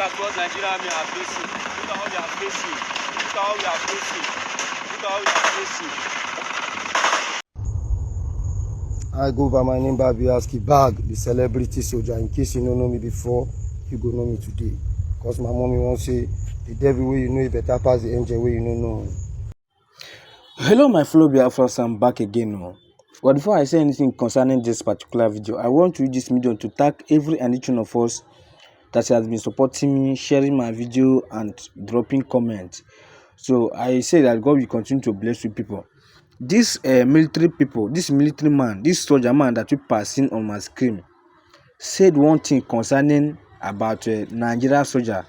at what Nigerian men are facing. Look at how they are facing. Look at how we are facing. Look at how we are facing. I go by my name Abia State, the celebrity soldier. In case you don't know me before, you go know me today. Because my mommy won't say, the devil way you know it better pass the angel way you don't know. Hello my fellow Biafras, I'm back again now. But before I say anything concerning this particular video, I want to use this medium to thank every and each one of us that has been supporting me, sharing my video and dropping comments. So I say that God will continue to bless you people. This military people, this military man, this soldier man that we passing on my screen said one thing concerning about Nigerian soldier.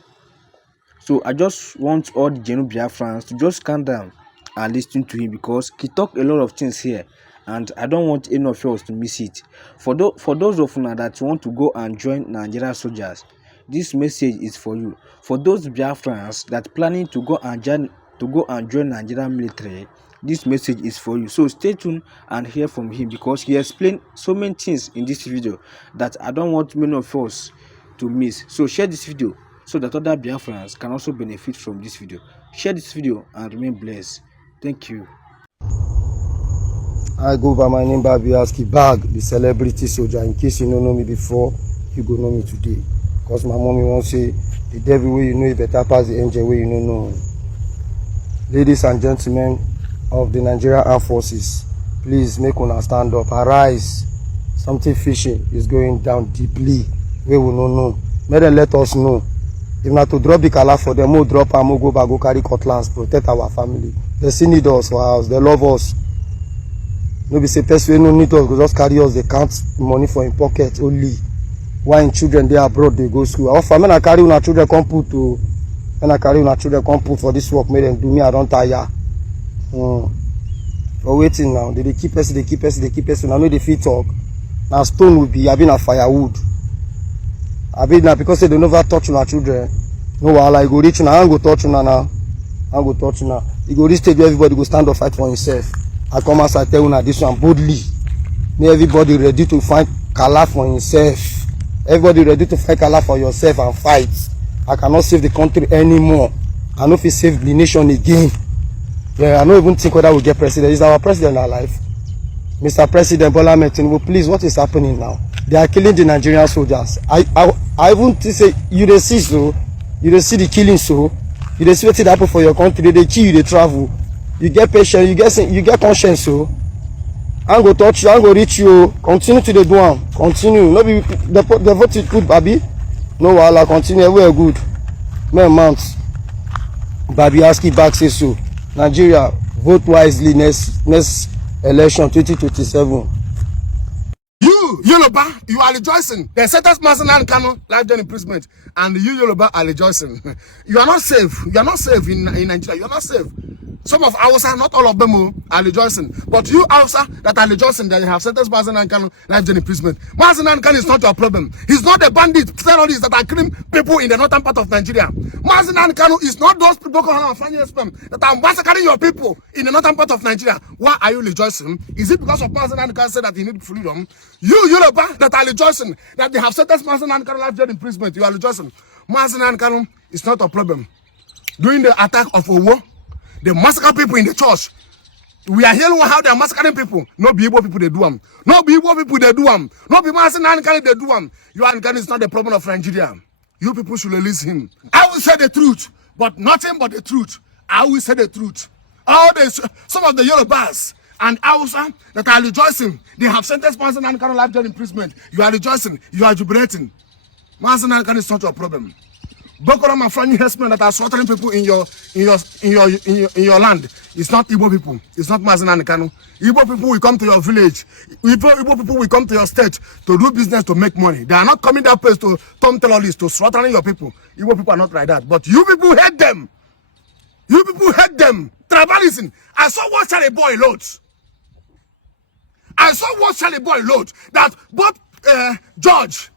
So I just want all the genuine Biafrans to just calm down and listen to him, because he talk a lot of things here and I don't want any of us to miss it. For those of you that want to go and join Nigerian soldiers, this message is for you. For those Biafrans that planning to go and join Nigerian military, this message is for you. So stay tuned and hear from him, because he explained so many things in this video that I don't want many of us to miss. So share this video so that other Biafrans can also benefit from this video. Share this video and remain blessed. Thank you. I go by my name Abia State, the celebrity soldier. In case you don't know me before, you go know me today. Because my mommy won't say, the devil way you know it better pass the angel way you don't know. Ladies and gentlemen of the Nigerian Armed Forces, please make una stand up, arise. Something fishy is going down deeply. We will not know. May them let us know. If not to drop the kala for them, we'll drop and we'll go back, go carry cutlass, protect our family. They still need us for house. They love us. Nobody say person no need us, go just carry us. They count money for in pocket only. Why in children they abroad they go school? Our family carry una children come put to. When I carry una children come put for this work, make them do me. I don't tire. But waiting now. They keep us. They keep us. They keep us. I know the feet talk. Now stone will be. I been a firewood. I been now because they never touch una children. No while I go reach now. I go touch una now. I go touch una. You go reach stage where everybody go stand up fight for himself. I come outside tell una this one boldly. Make everybody ready to fight kala for himself. Everybody ready to fight kala for yourself and fight. I cannot save the country anymore. I know if we save the nation again. Yeah, I don't even think whether we get president. Is our president alive? Mr. President Bola Ahmed Tinubu, please, what is happening now? They are killing the Nigerian soldiers. I even say you see so, you see the killing so, you see what happen for your country. They kill you, they travel. You get patience, you get conscience so. I'm go touch you, I'm go reach you. Continue to the do am. Continue. No be the vote is good, baby. No wahala, continue. Everywhere good. Men mount. Babi Aski back say so. Nigeria, vote wisely next election 2027. You Yoruba, you are rejoicing. The sentence Nnamdi Kanu life jail imprisonment, and you Yoruba are rejoicing. You are not safe. You are not safe in Nigeria. You are not safe. Some of Hausa, not all of them, are rejoicing. But you Hausa that are rejoicing that you have sentenced Nnamdi Kanu life jail imprisonment. Nnamdi Kanu is not your problem. He's not a bandit, terrorist that are killing people in the northern part of Nigeria. Nnamdi Kanu is not those people that are massacring your people in the northern part of Nigeria. Why are you rejoicing? Is it because of Nnamdi Kanu said that he needs freedom? You Yoruba that are rejoicing that they have sentenced Nnamdi Kanu life jail imprisonment, you are rejoicing. Nnamdi Kanu is not a problem. During the attack of Owo, they massacre people in the church. We are hearing how they are massacring people. No be Igbo people they do them. No be Igbo people they do them. No be Nnamdi Kanu they do them. Nnamdi Kanu is not the problem of Nigeria. You people should release him. I will say the truth, but nothing but the truth. I will say the truth. Some of the Yorubas and Hausa that are rejoicing, they have sentenced Nnamdi Kanu life jail imprisonment. You are rejoicing. You are jubilating. Nnamdi Kanu is not your problem. Boko Haram and Fulani herdsmen that are slaughtering people in your land. It's not Igbo people. It's not Nnamdi Kanu. Igbo people will come to your village. Igbo people will come to your state to do business to make money. They are not coming that place to come terrorists to slaughtering your people. Igbo people are not like that. But you people hate them. You people hate them. Tribalism. I saw what Charlie Boy loads. I saw what Charlie Boy loads. That both George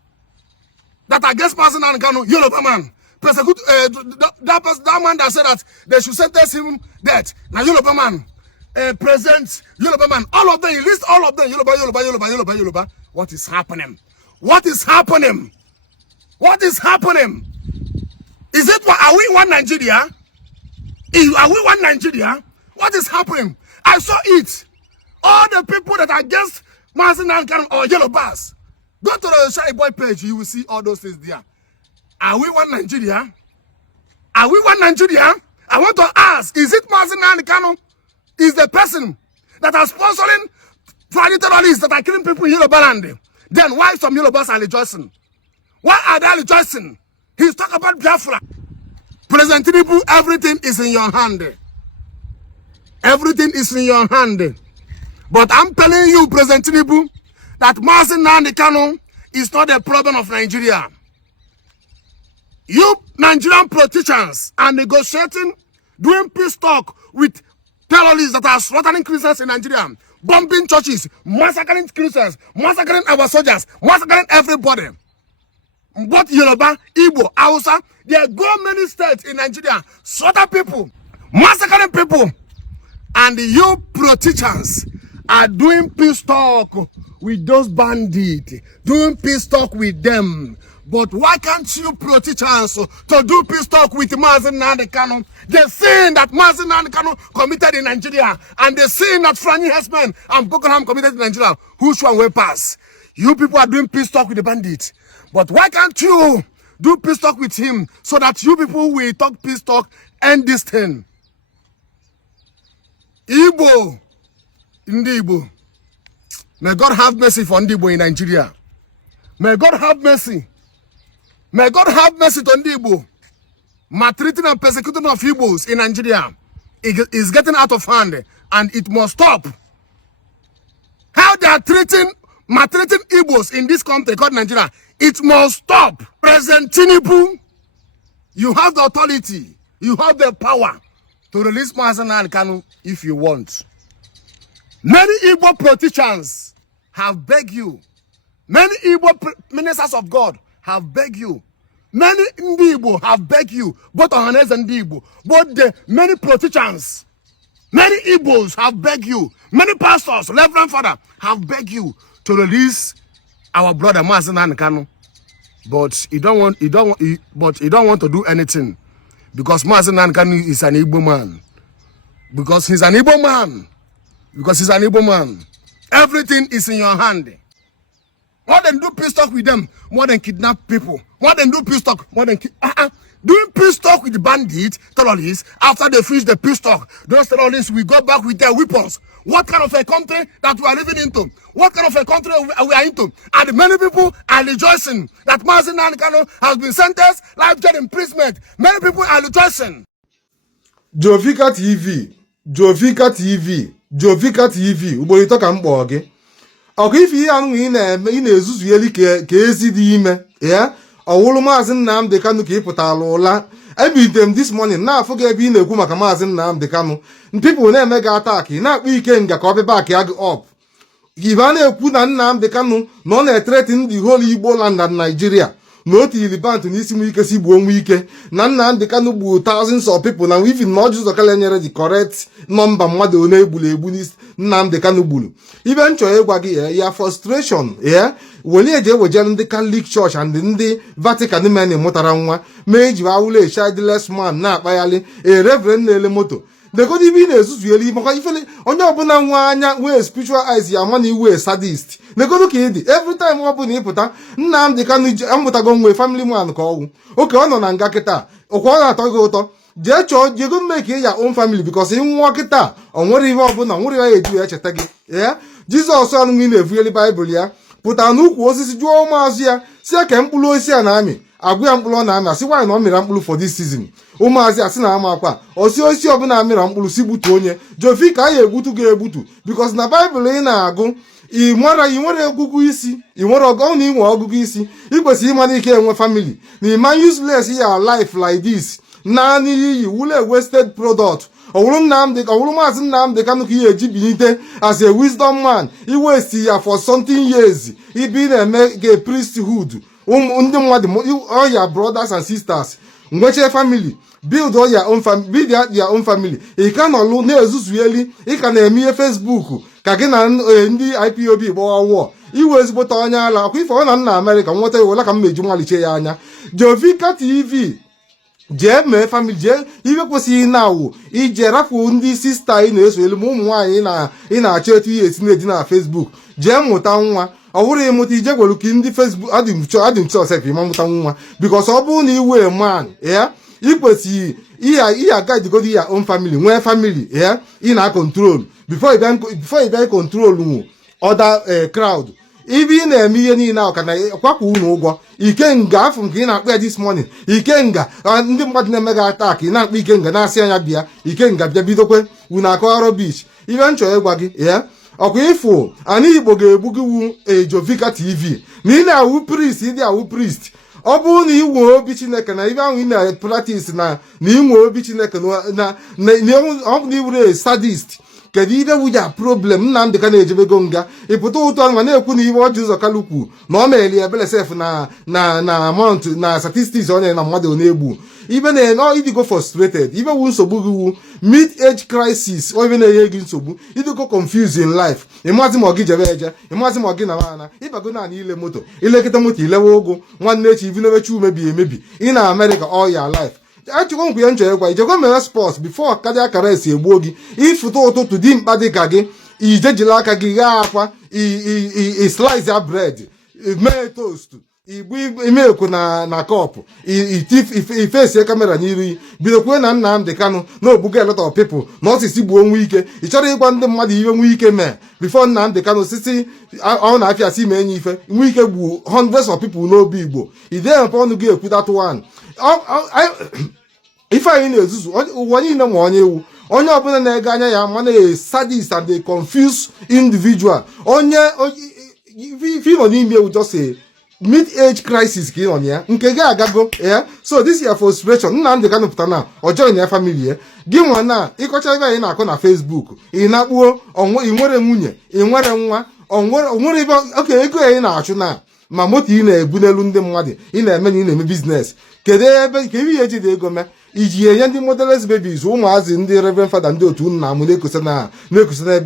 that against Nnamdi Kanu, Yoruba man. Persecute that man that said that they should sentence him death. Now Yoruba man, present Yoruba man, all of them, he lists all of them. Yoruba. What is happening? What is happening? What is happening? Is it what? Are we one Nigeria? Are we one Nigeria? What is happening? I saw it. All the people that are against Nnamdi Kanu or Yellow Bars, go to the Shy Boy page, you will see all those things there. Are we one Nigeria? Are we one Nigeria? I want to ask, is it Nnamdi Kanu is the person that are sponsoring Fulani terrorists that are killing people in Yoruba land? Then why some Yorubas are rejoicing? Why are they rejoicing? He's talking about Biafra. President Tinubu, everything is in your hand. Everything is in your hand. But I'm telling you, President Tinubu, that Nnamdi Kanu is not the problem of Nigeria. You Nigerian politicians are negotiating, doing peace talk with terrorists that are slaughtering Christians in Nigeria, bombing churches, massacring Christians, massacring our soldiers, massacring everybody. Both Yoruba, Igbo, Hausa, there go many states in Nigeria, slaughter people, massacring people. And you politicians are doing peace talk with those bandits, doing peace talk with them. But why can't you politicians to do peace talk with Nnamdi Kanu? The sin that Nnamdi Kanu committed in Nigeria and the sin that Fulani herdsmen and Boko Haram committed in Nigeria, which one will pass? You people are doing peace talk with the bandits. But why can't you do peace talk with him so that you people will talk peace talk and this thing? Igbo, Igbo. May God have mercy for Igbo in Nigeria. May God have mercy. May God have mercy to Igbo. Maltreating and persecuting of Igbos in Nigeria is getting out of hand, and it must stop. How they are maltreating Igbos in this country called Nigeria, it must stop. President Tinubu, you have the authority, you have the power to release Nnamdi Kanu if you want. Many Igbo politicians have begged you. Many Igbo ministers of God have begged you. Many Igbo have begged you, both Ohanes and Igbo. Many politicians, many Igbos have begged you. Many pastors, Reverend Father, have begged you to release our brother Nnamdi Kanu. But he don't want to do anything. Because Nnamdi Kanu is an Igbo man. Because he's an Igbo man. Because he's an Igbo man. Everything is in your hand. More than do peace talk with them, more than kidnap people. More than do peace talk, more than doing peace talk with the bandits, terrorists. After they finish the peace talk, those terrorists will go back with their weapons. What kind of a country that we are living into? What kind of a country we are into? And many people are rejoicing that Nnamdi Kanu has been sentenced life-jail imprisonment. Many people are rejoicing. Jovika TV, Jovika TV, Jovika TV. Ubolito ka mkpọ gị. Ọkụ ife ihe anụ ị na-ezuzu yeli ka ezi dị ime. Ya, ọwụlụ Maazị Nnamdi Kanu ka ị pụtara ụla. Ebitem this morning na-afụ gị ebe ị na-ekwu maka Maazị Nnamdi Kanu. People na-eme gị attack, na-akpọ ike nga ka ọ bịa back ya gị up. Ibe a na-ekwu na Nnamdi Kanu na ọ na-threaten the whole Igbo land and Nigeria. Na o tiri bant n'isi m ike si gbuo nwa ike. Na Nnamdi Kanu gbuo thousands of people na even na ọjụzọ kala nyere the correct number mmadụ one egburu egbu n'isi Nnamdi Kanu gburu. Ibe nchọ ịgwa gị ya frustration weli eje ewejere ndị Catholic Church and ndị Vatican men mụtara nwa mee ji awụle childless man na-akpaghalị reverend na-ele moto. Dekodi ibe ị na-ezuzu elu maka ifele onye ọbụla nwa anya nwee spiritual eyes ya ama na iwe sadist. Negodu ka ịdị every time ọ bụ na ịpụta Nnamdi Kanu amụtago nwe family man ka ọgwụ oke ọ nọ na nga kịta ọkwa ọ na-atọ gị ụtọ jee chọọ jego make ya own family because nwa kịta ọ nwere ihe ọbụla nwere ya eji ya echeta gị Jizọs anụghị na-evugheli Baịbụl ya pụta n'ukwu osisi jụọ ụmụazụ ya si ka mkpụrụ osisi a na-amị agwụ ya mkpụrụ ọ na-amị asị nwaanyị na ọ mịra mkpụrụ for this season ụmụazị asị na ama akwa osi osisi ọbụla amịra mkpụrụ si gbutu onye jofi ka a ya egbutu gị egbutu because na Baịbụl ị na-agụ ị nwere ọgụgụ isi ị nwere ọgọ na inwe ọgụgụ isi ị kwesịrị ịmara ike enwe family na ịma useless ya life like this naanị iyi wule wasted product ọwụrụ Maazị Nnamdi Kanu ka ihe eji bilite as a wisdom man iwesti ya for something years ibi na-eme ga priesthood ndị mmadụ ọya brothers and sisters nweche family build your own family ị ka nọlụ na-ezuzu eli ị ka na-eme ihe Facebook ka gị na ndị IPOB gbawa wụọ iwe ezigbote onye ala akwa ife ọ na nna Amerịka nweta iwela ka m meji nwaliche ya anya Jovika TV jee mee family jee ibe kwesịghị na awụ ije rapụ ndị sista ị na-eso elu ma ụmụ nwaanyị ị na-achọ etu ihe esi na-edi na Facebook jee mụta nwa ọ bụrụ ịmụta ije gwelu ka ndị Facebook adịm chọsef ịma mụta nwa because ọ bụrụ na iwe man ya ị kwesịghị ihe aga jigodo ya own family nwee family ya ị na-control before ị bịa control nwu other crowd ibe ị na-eme ihe niile ahụ ka na kwapụ unu ụgwọ ikenga afọ nke ị na-akpọ ya this morning ikenga ndị mmadụ na-eme gị atak ị na-akpọ ikenga na-asị anya bịa ikenga bịa bidokwe unu akọrọ beach ibe m chọrọ ịgwa gị ya ọkwa ịfụ ana Igbo ga-egbu gị wu Ejovika TV na ị na-awụ priest ịdị awụ priest ọ bụrụ na ị nwee obi Chineke na ibe ahụ ị na-practice na inwe obi Chineke na ọ bụ na iwere sadist kedu ibe wuja problem Nnamdi Kanu ejebego nga ịpụta ụtọ ma na-ekwu na ibe ọjị ụzọ kalukwu na ọ meeli ebele sef na amount na statistics onye na mmadụ na-egbu ibe na idigo frustrated ibe wu nsogbu gị wu mid age crisis ibe na-enye gị nsogbu idigo confused in life ịmazi ma ọ gị jebe eje ịmazi ma ọ gị na mana ịbago na ile moto ilekịta moto ilewe ụgwụ nwanne echi ibi na-emechi emebi ị na America all your life achọkwa nkwu ya nchọ ịgwa ijekwa mere sports before karịa akara esi egbuo gị ịfụta ụtụtụ dị mkpa dị ka gị ijejila aka gị ghaa akwa slice ya bread mee toast igbu imekwu na kọpụ ifesie kamera n'iru bidokwe na Nnamdi Kanu na ogbugo a lot of people na ọsịsị gbuo nwe ike ị chọrọ ịgwa ndị mmadụ iwe nwe ike mee before Nnamdi Kanu sisi ọ na-afịa si mee enye ife nwe ike gbuo hundreds of people n'obi Igbo idemepe ọnụ gị ekwu that one ife anyị na-ezuzu ụwa niile ma onye iwu onye ọbụla na-ege anya ya mana a sadist and a confused individual onye ife nọ n'ime ewu just a mid-age crisis ka ị nọ ya nke gị agago ya so this year frustration Nnamdi Kanu pụta na ọ join ya family ya gị nwa na ịkọcha ebe anyị na-akọ na Facebook ị na-akpuo ị nwere nwunye ị nwere nwa ọ nwere ebe oke ego ya ị na-achụ na ma moto ị na-ebu n'elu ndị mmadụ ị na-eme na ị na-eme biznes kedu ebe ka ihe eji dị ego mee iji enye ndị modeles babies ụmụazị ndị reverend fada ndị otu nna m na-ekosa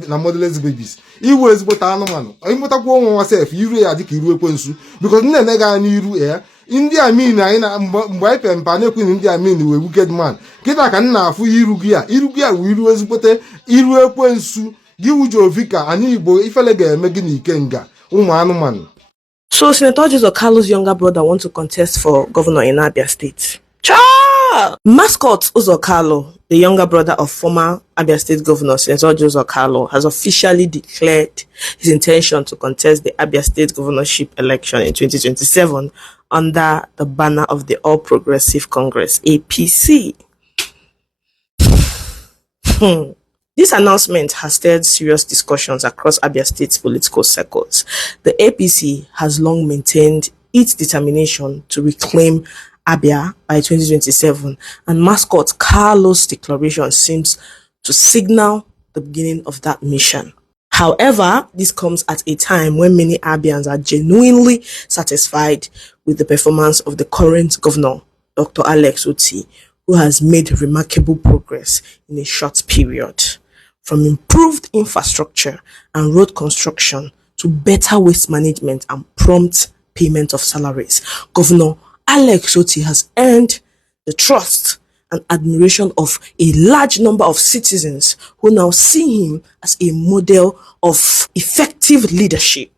na modeles babies iwu ezigbote anụmanụ ịmụtakwa onwe nwa sef iru ya dịka iru ekwensu bikos ndị na-ene gaa n'iru ya ndị amin anyị na mgbe anyị pe mpa na-ekwu na ndị amin wee wicked man kịta ka nna afụ iru gị ya wụ iru ezigbote iru ekwensu gị Ejovika anyị Igbo ifele ga-eme gị na ikenga ụmụ anụmanụ. So Senator Jesus Carlos' younger brother wants to contest for governor in Abia State. Mascot Uzokalo, the younger brother of former Abia State Governor Senator Joseph Okalo, has officially declared his intention to contest the Abia State governorship election in 2027 under the banner of the All Progressive Congress, APC. This announcement has stirred serious discussions across Abia State's political circles. The APC has long maintained its determination to reclaim Abia by 2027, and mascot Carlos' declaration seems to signal the beginning of that mission. However, this comes at a time when many Abians are genuinely satisfied with the performance of the current governor, Dr. Alex Otti, who has made remarkable progress in a short period. From improved infrastructure and road construction to better waste management and prompt payment of salaries, Governor Alex Otti has earned the trust and admiration of a large number of citizens who now see him as a model of effective leadership.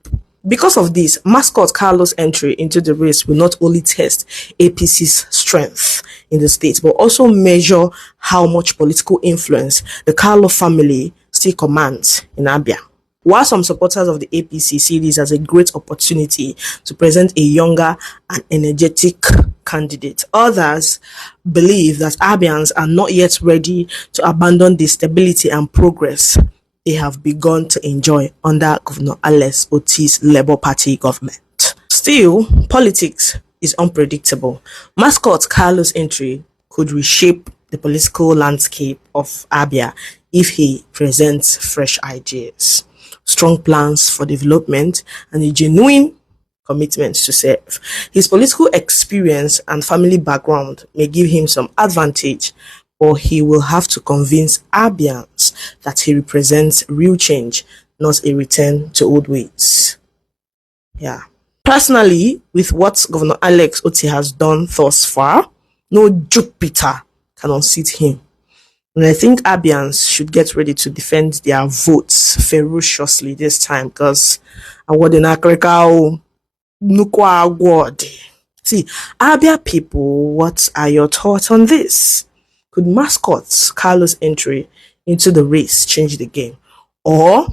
Because of this, mascot Carlos' entry into the race will not only test APC's strength in the state, but also measure how much political influence the Carlo family still commands in Abia. While some supporters of the APC see this as a great opportunity to present a younger and energetic candidate, others believe that Abians are not yet ready to abandon the stability and progress they have begun to enjoy under Governor Alex Otti's Labour Party government. Still, politics is unpredictable. Mascot Carlos' entry could reshape the political landscape of Abia if he presents fresh ideas, strong plans for development, and a genuine commitment to serve. His political experience and family background may give him some advantage, but he will have to convince Abians that he represents real change, not a return to old ways. Yeah. Personally, with what Governor Alex Otti has done thus far, No Jupiter can unseat him. And I think Abians should get ready to defend their votes ferociously this time, because I want in Africa. See, Abia people, what are your thoughts on this? Could mascots Carlos' entry into the race change the game? Or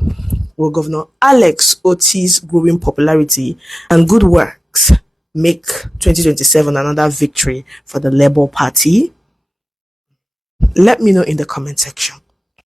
will Governor Alex Oti's growing popularity and good works make 2027 another victory for the Labour Party? Let me know in the comment section.